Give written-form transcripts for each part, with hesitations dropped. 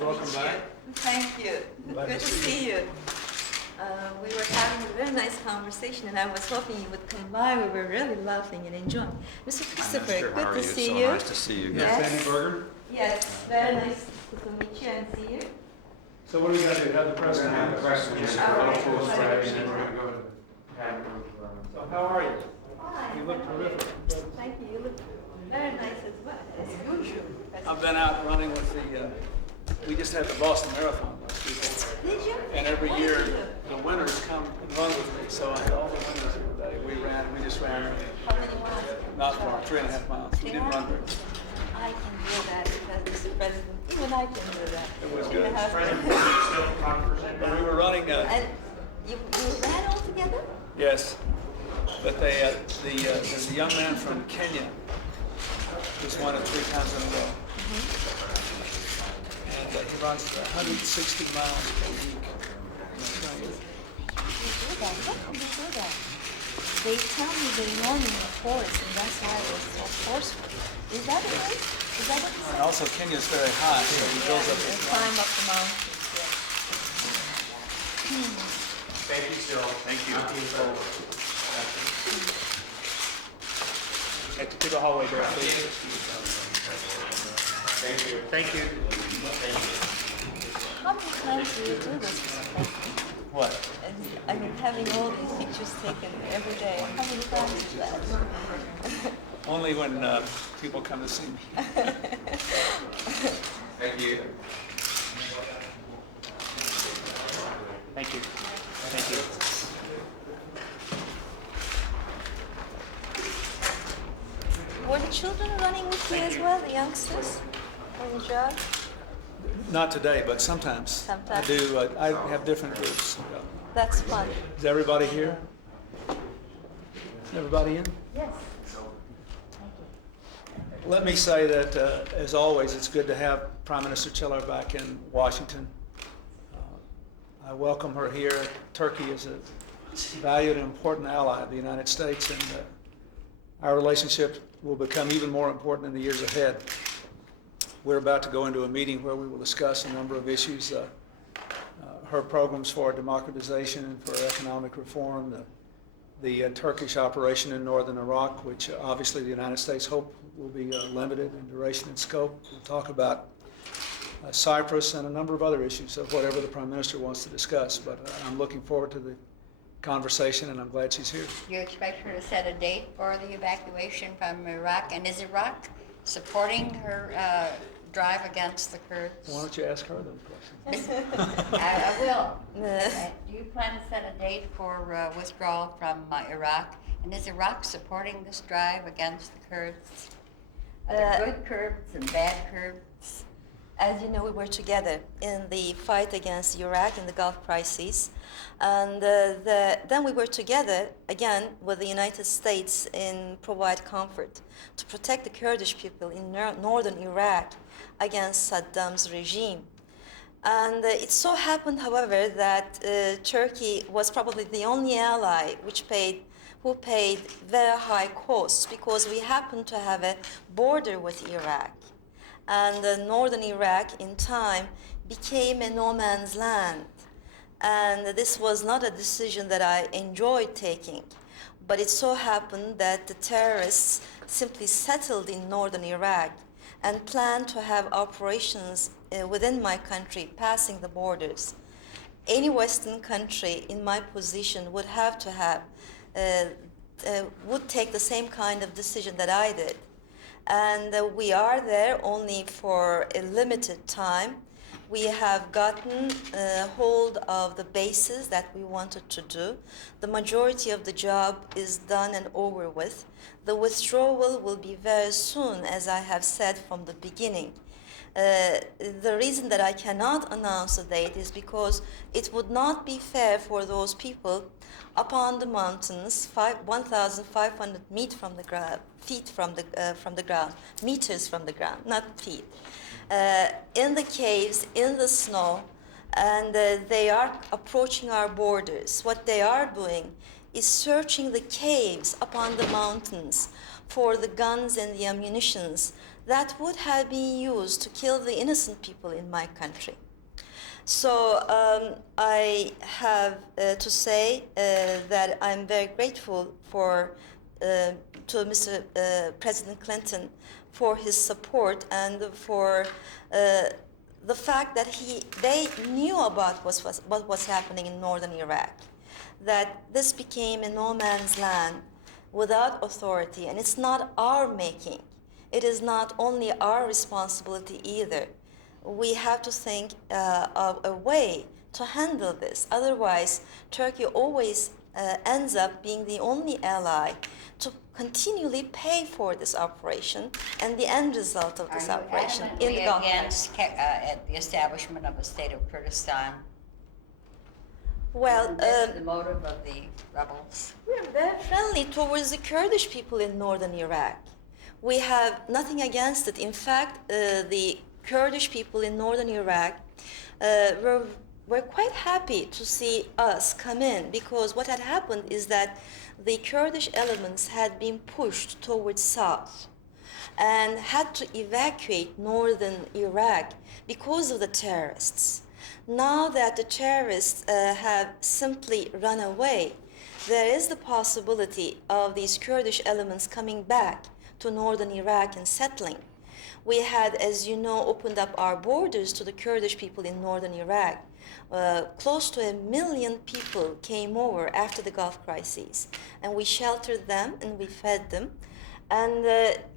Welcome back. Thank you. Glad Good to see you. We were having a very nice conversation, and I was hoping you would come by. We were really laughing and enjoying. Mr. Christopher, good to see you. So nice to see you. Yes. Sandy Berger. Yes, very nice to meet you and see you. So what do we got to do? Have the president? Have the president just All for right. a full flag, and then we're gonna go and have it. So how are you? Fine. You look terrific. Thank you. You look very nice as well, as usual. I've been out running with the, we just had the Boston Marathon last week. Did you? And every What did year, you do? the winners come and run with me. So all the winners today, we just ran How many miles? not far, 3.5 miles. We didn't run very much. I can do that because Mr. President, even I can do that. It was You good. have- Still 5%. But we were running, And you ran all together? yes. But there's a young man from Kenya who's won it 3 times in a row. And he runs 160 miles a week. You do that? How can you do that? They tell me they run in the forest, and that's why they're so forceful. Is that the way? Is that what you And said? also Kenya's very high, so he goes up They this climb up the mountains. Thank you, still. Thank you. To the hallway door, please. Thank you. Thank you. How many times do you do this, Mr. President? What? And, I mean, having all these pictures taken every day, how many times is that? Only when people come to see me. Thank you. Thank you. Thank you. Were the children running with you as well, the youngsters, on your job? Not today, but sometimes. Sometimes. I do. I have different groups. That's fun. Is everybody here? Everybody in? Yes. Let me say that, as always, it's good to have Prime Minister Çiller back in Washington. I welcome her here. Turkey is a valued and important ally of the United States, and our relationship will become even more important in the years ahead. We're about to go into a meeting where we will discuss a number of issues, her programs for democratization and for economic reform, the Turkish operation in northern Iraq, which obviously the United States hope will be limited in duration and scope. We'll talk about Cyprus and a number of other issues of whatever the Prime Minister wants to discuss. But I'm looking forward to the conversation, and I'm glad she's here. You expect her to set a date for the evacuation from Iraq? And is Iraq supporting her drive against the Kurds? Why don't you ask her those questions? I will. Do you plan to set a date for withdrawal from Iraq? And is Iraq supporting this drive against the Kurds? Are there good Kurds and bad Kurds? As you know, we were together in the fight against Iraq in the Gulf crisis. And then we were together again with the United States in provide comfort to protect the Kurdish people in northern Iraq against Saddam's regime. And it so happened, however, that Turkey was probably the only ally who paid very high costs, because we happened to have a border with Iraq. And northern Iraq in time became a no man's land. And this was not a decision that I enjoyed taking, but it so happened that the terrorists simply settled in northern Iraq and planned to have operations within my country, passing the borders. Any Western country in my position would have to have, would take the same kind of decision that I did. And we are there only for a limited time. We have gotten hold of the bases that we wanted to do. The majority of the job is done and over with. The withdrawal will be very soon, as I have said from the beginning. The reason that I cannot announce a date is because it would not be fair for those people up on the mountains, 1,500 feet from the ground, meters from the ground, not feet, in the caves, in the snow, and they are approaching our borders. What they are doing is searching the caves upon the mountains for the guns and the ammunitions that would have been used to kill the innocent people in my country. So I have to say that I'm very grateful to Mr. President Clinton for his support and for the fact that they knew about what was happening in northern Iraq, that this became a no man's land without authority, and it's not our making. It is not only our responsibility either. We have to think of a way to handle this. Otherwise, Turkey always ends up being the only ally to continually pay for this operation and the end result of this operation in the Gulf. Are you against the establishment of a state of Kurdistan? Well, Isn't this the motive of the rebels? we're very friendly towards the Kurdish people in northern Iraq. We have nothing against it. In fact, the Kurdish people in northern Iraq were quite happy to see us come in, because what had happened is that the Kurdish elements had been pushed towards south and had to evacuate northern Iraq because of the terrorists. Now that the terrorists have simply run away, there is the possibility of these Kurdish elements coming back to northern Iraq and settling. We had, as you know, opened up our borders to the Kurdish people in northern Iraq. Close to 1 million people came over after the Gulf crises, and we sheltered them and we fed them. And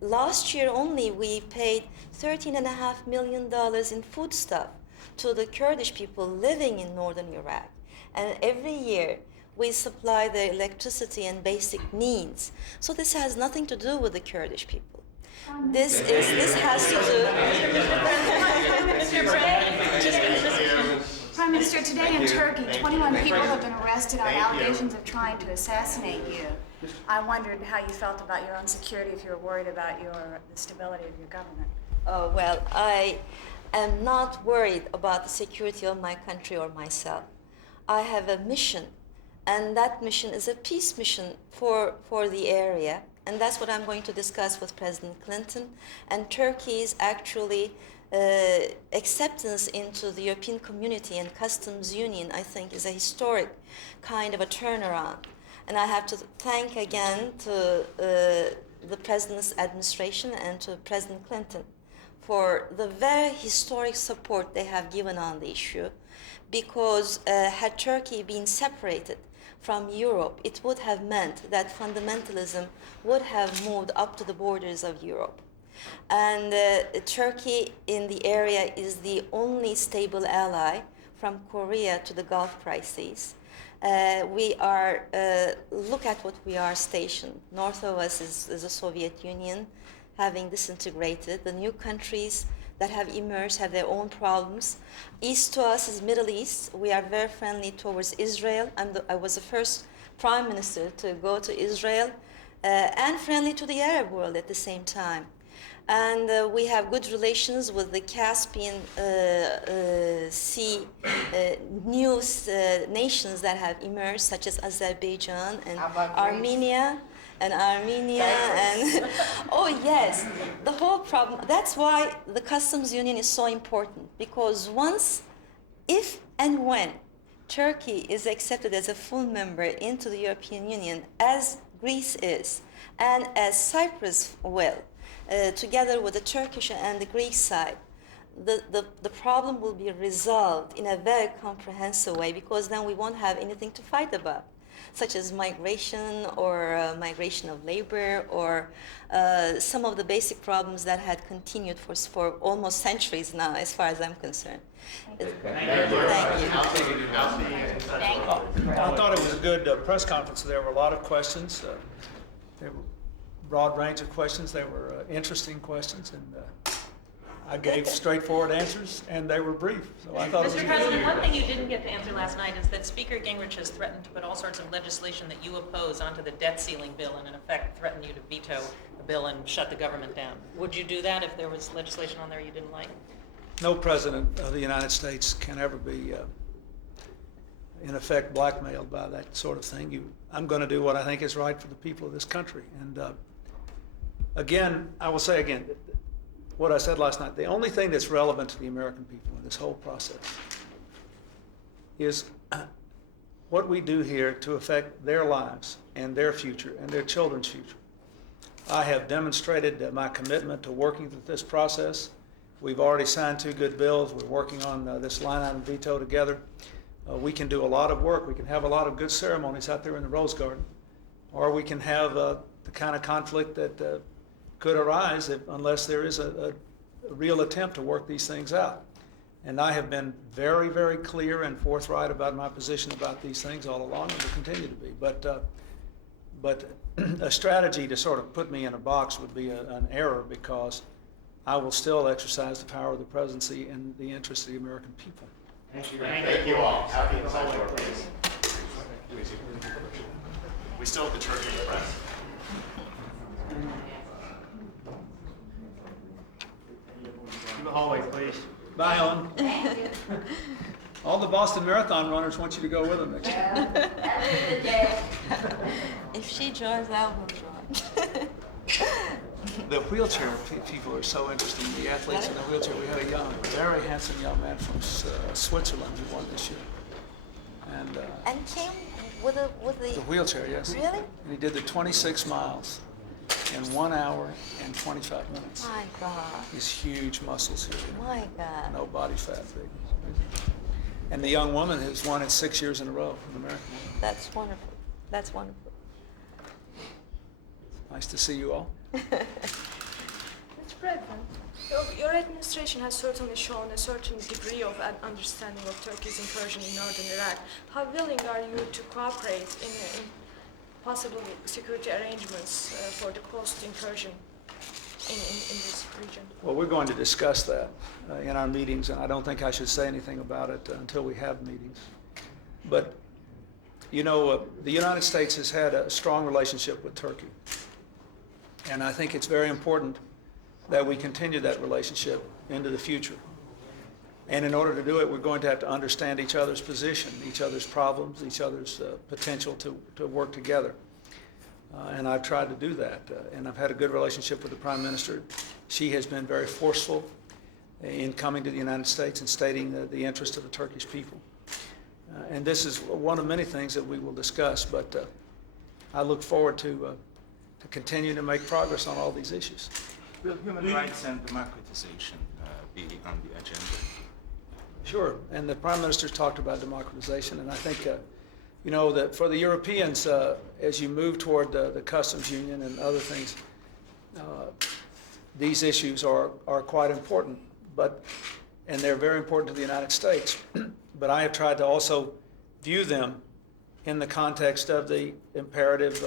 last year only, we paid $13.5 million in foodstuff to the Kurdish people living in northern Iraq. And every year, we supply their electricity and basic needs. So this has nothing to do with the Kurdish people. This has to do. Prime Minister, today in Turkey, 21 people have been arrested on allegations of trying to assassinate you. I wondered how you felt about your own security, if you were worried about the stability of your government. Oh, well, I am not worried about the security of my country or myself. I have a mission, and that mission is a peace mission for the area. And that's what I'm going to discuss with President Clinton. And Turkey's actually acceptance into the European community and customs union, I think, is a historic kind of a turnaround. And I have to thank again to the President's administration and to President Clinton for the very historic support they have given on the issue, because had Turkey been separated from Europe, it would have meant that fundamentalism would have moved up to the borders of Europe. And Turkey in the area is the only stable ally from Korea to the Gulf crises. We are, look at what we are stationed. North of us is the Soviet Union, having disintegrated. The new countries that have emerged have their own problems. East to us is Middle East. We are very friendly towards Israel. I was the first prime minister to go to Israel, and friendly to the Arab world at the same time. And we have good relations with the Caspian Sea new nations that have emerged, such as Azerbaijan and Armenia. And oh yes, the whole problem. That's why the customs union is so important, because once, if and when Turkey is accepted as a full member into the European Union, as Greece is, and as Cyprus will, together with the Turkish and the Greek side, the problem will be resolved in a very comprehensive way, because then we won't have anything to fight about, such as migration or migration of labor, or some of the basic problems that had continued for almost centuries now, as far as I'm concerned. Thank you. I thought it was a good press conference. There were a lot of questions. There were a broad range of questions. They were interesting questions, and I gave straightforward answers, and they were brief. So I thought it was Mr. a President, one thing you didn't get to answer last night is that Speaker Gingrich has threatened to put all sorts of legislation that you oppose onto the debt ceiling bill, and in effect threaten you to veto the bill and shut the government down. Would you do that if there was legislation on there you didn't like? No president of the United States can ever be in effect, blackmailed by that sort of thing. I'm going to do what I think is right for the people of this country. And again, I will say again, what I said last night, the only thing that's relevant to the American people in this whole process is what we do here to affect their lives and their future and their children's future. I have demonstrated my commitment to working through this process. We've already signed 2 good bills. We're working on this line item veto together. We can do a lot of work. We can have a lot of good ceremonies out there in the Rose Garden, or we can have the kind of conflict that could arise unless there is a real attempt to work these things out. And I have been very, very clear and forthright about my position about these things all along, and will continue to be. But a strategy to sort of put me in a box would be an error, because I will still exercise the power of the presidency in the interest of the American people. Thank you all. Happy inside door, please. We still have the turkey in the press. To the hallway, please. Bye, Ellen. All the Boston Marathon runners want you to go with them next year. If she joins, I will join. The wheelchair people are so interesting. The athletes in the wheelchair. We had a very handsome young man from Switzerland who won this year. And came with The the wheelchair, yes. Really? And he did the 26 miles in 1 hour and 25 minutes. My God. These huge muscles here. My God. No body fat. Big. And the young woman has won it 6 years in a row in America. That's wonderful. That's wonderful. Nice to see you all. Mr. President, your administration has certainly shown a certain degree of an understanding of Turkey's incursion in northern Iraq. How willing are you to cooperate in possible security arrangements for the coast incursion in this region? Well, we're going to discuss that in our meetings, and I don't think I should say anything about it until we have meetings. But, you know, the United States has had a strong relationship with Turkey. And I think it's very important that we continue that relationship into the future. And in order to do it, we're going to have to understand each other's position, each other's problems, each other's potential to work together. And I've tried to do that. And I've had a good relationship with the Prime Minister. She has been very forceful in coming to the United States and stating the interest of the Turkish people. And this is one of many things that we will discuss, but I look forward to continue to make progress on all these issues. Will human rights and democratization be on the agenda? Sure, and the Prime Minister's talked about democratization, and I think, you know, that for the Europeans, as you move toward the customs union and other things, these issues are quite important, and they're very important to the United States. But I have tried to also view them in the context of the imperative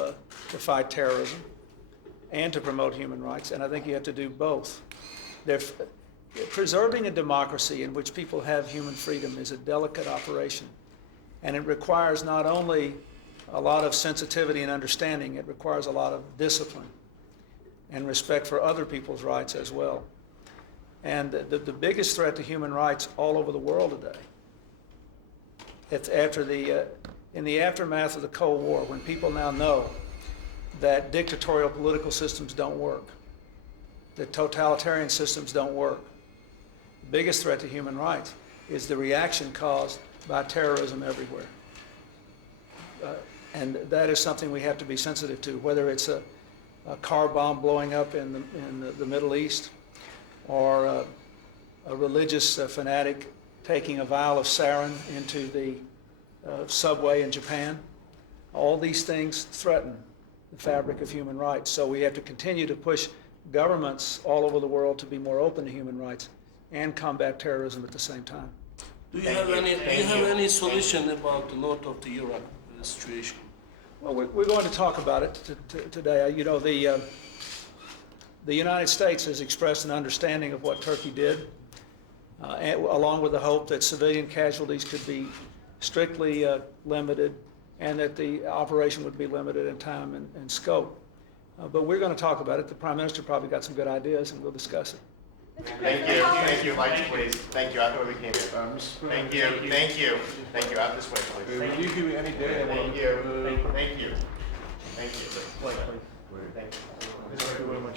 to fight terrorism and to promote human rights, and I think you have to do both. Preserving a democracy in which people have human freedom is a delicate operation, and it requires not only a lot of sensitivity and understanding, it requires a lot of discipline and respect for other people's rights as well. And the biggest threat to human rights all over the world today, in the aftermath of the Cold War, when people now know that dictatorial political systems don't work, that totalitarian systems don't work, the biggest threat to human rights is the reaction caused by terrorism everywhere. And that is something we have to be sensitive to, whether it's a car bomb blowing up in the Middle East, or a religious fanatic taking a vial of sarin into the subway in Japan. All these things threaten the fabric of human rights. So we have to continue to push governments all over the world to be more open to human rights and combat terrorism at the same time. Do you have any solution about the north of the Iraq situation? Well, we're going to talk about it today. You know, the United States has expressed an understanding of what Turkey did, along with the hope that civilian casualties could be strictly limited, and that the operation would be limited in time and scope. But we're going to talk about it. The Prime Minister probably got some good ideas, and we'll discuss it. Thank you, lights please. Thank you, out the way we came here. Thank you, thank you, thank you, out this way please. Will you give me any day? Thank you, thank you, thank you. Thank you. Light, please. Thank you. Mr. William.